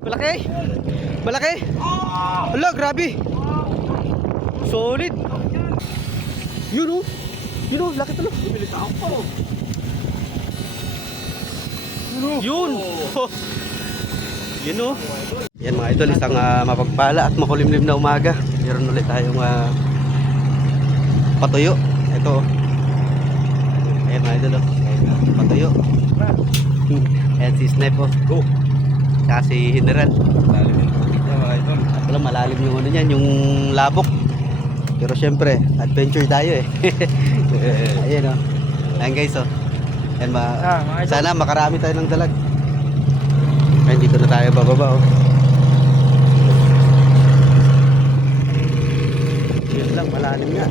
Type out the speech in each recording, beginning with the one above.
Malaki! Malaki! Hala, grabe! Solid! Yun oh! Yun oh, laki talo! Yun! Yun oh! Yan mga idol, isang mapagpala at makulimlim na umaga. Meron ulit tayong patuyo. Ito oh. Ayan mga idol oh. Patuyo. Ayan si Snipe oh. Go! Kasi General. Malalim yung tubig niya mga idol. At alam, malalim yung ano niyan, yung labok. Pero syempre, adventure tayo eh. Ayan oh. Ayan guys oh. Ayan sana makarami tayo ng dalag. Ayan, dito na tayo bababa oh. Yun lang, malalim nga.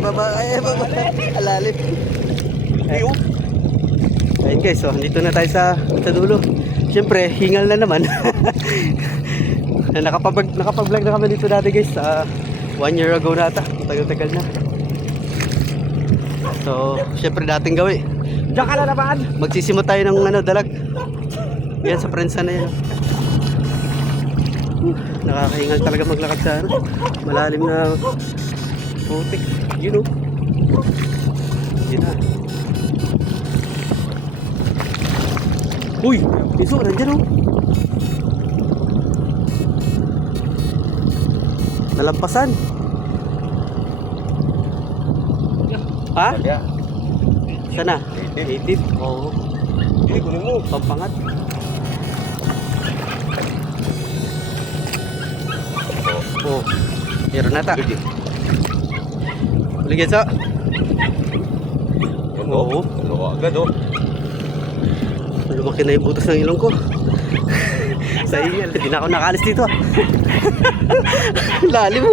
Baba. Alalim. Ayun guys, so dito na tayo sa dulo. Siyempre, hingal na naman. Nakapag-vlog na kami dito dati guys. 1 year ago na ata. Tagal-tagal na. So, siyempre dating gawi. Diyan ka na naman. Magsisimot tayo ng dalag. Yan sa prensa na yan. Nakakahingal talaga maglakad sa malalim na putik. Yun o. Yun na. Uy! Piso, nandyan o. Nalampasan. Ha? Sana? 18? Oo. Hindi, kunin mo. Pampangat. Oh, meron na ta. Uligyan sa. Oo. Dalawa agad oh. Lumaki na yung butas ng ilong ko. Sa ingal, hindi na ako nakalis dito. Lalim mo.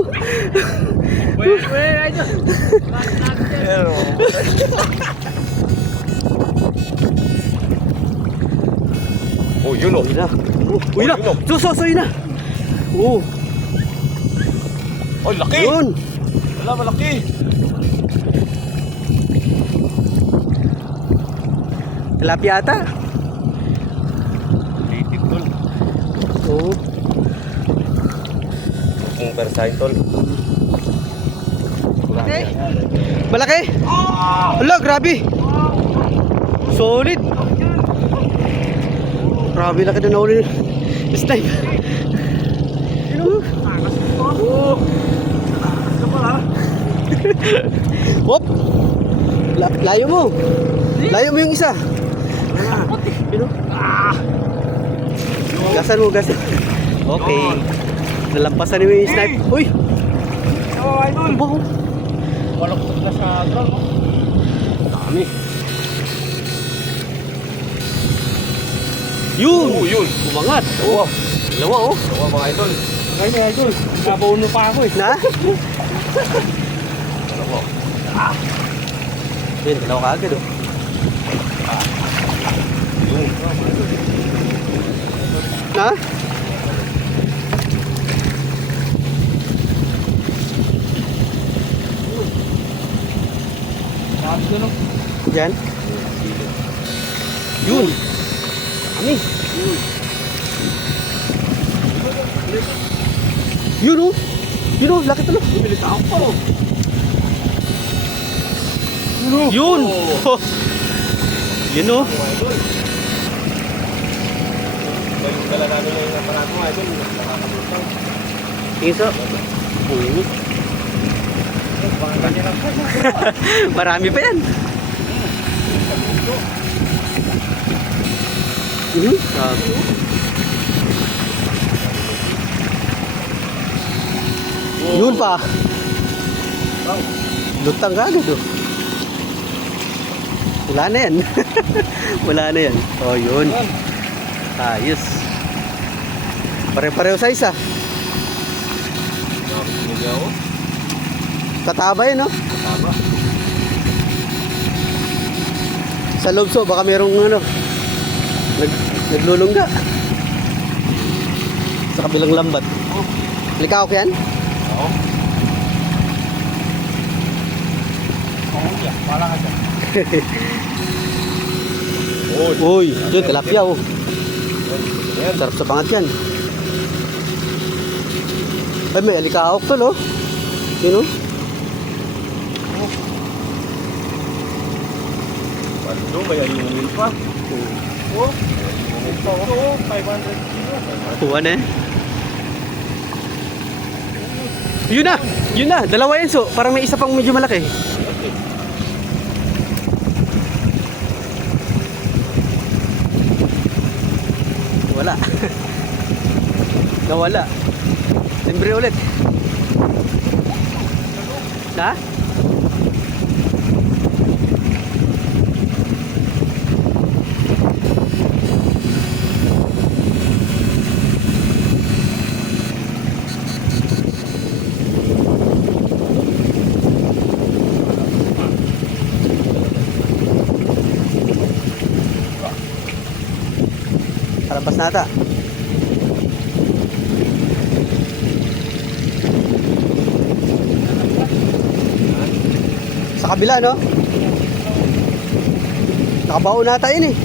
Oh, yun oh. Uy na. Uy na. Susoy na. Oo. Oh, laki. Yun. Wala, malaki. Tilapia ata. Litik tol. Oo. Ang persay tol. Malaki. Malaki. Hala, grabe. Solid. Grabe, laki na uli. Snipe. Hop. Layo mo. Layo mo yung isa. Gasan mo, gasan. Okay. Nalampasan mo yung snipe. Uy. Oh, idol. Baho. Walang na sa ground. Dami. Yun. Oh, yun. Umangat. Oo. Dalawa oh. Oo, mga idol. Ngayon, idol. Nabuno pa ako eh. Na? Dalawa. Yun, dalawa ka agad oh. Na? Sabi ko no. Diyan. Yun. Ami. Yun oh. Yun oh, laki talo. Bilis ako. Yun. Oh. Yun oh. Balik pala namin yung aparato mo, idol. Nakakabutang. Tingin sa. Bungot. Marami pa yan. Yun pa. Lutang ka agad oh. Wala na yan. Wala na yan. Oh, yun. Ayos. Pare-pareho sa isa. Tataba yun, no? Tama. Sa loob so, baka merong naglulungga. Sa kabilang lambat. Likawak yan? Oo. Oo, yeah. Wala ka dyan. Uy, yun, tilapia oh. Ayan. Sarap sa pangat yan. Ay, may alikahok tol oh. Yun oh. Palo, may alumin pa. Oh, alumin pa. Oh, 500 kilo. Kuha na eh. Yun na! Yun na! Dalawa yan so. Parang may isa pang medyo malaki. Wala. Nawala. Timbre ulit. Ha? Kalampas na ata. Sa kabila, no? Nakabaon na ata yun eh.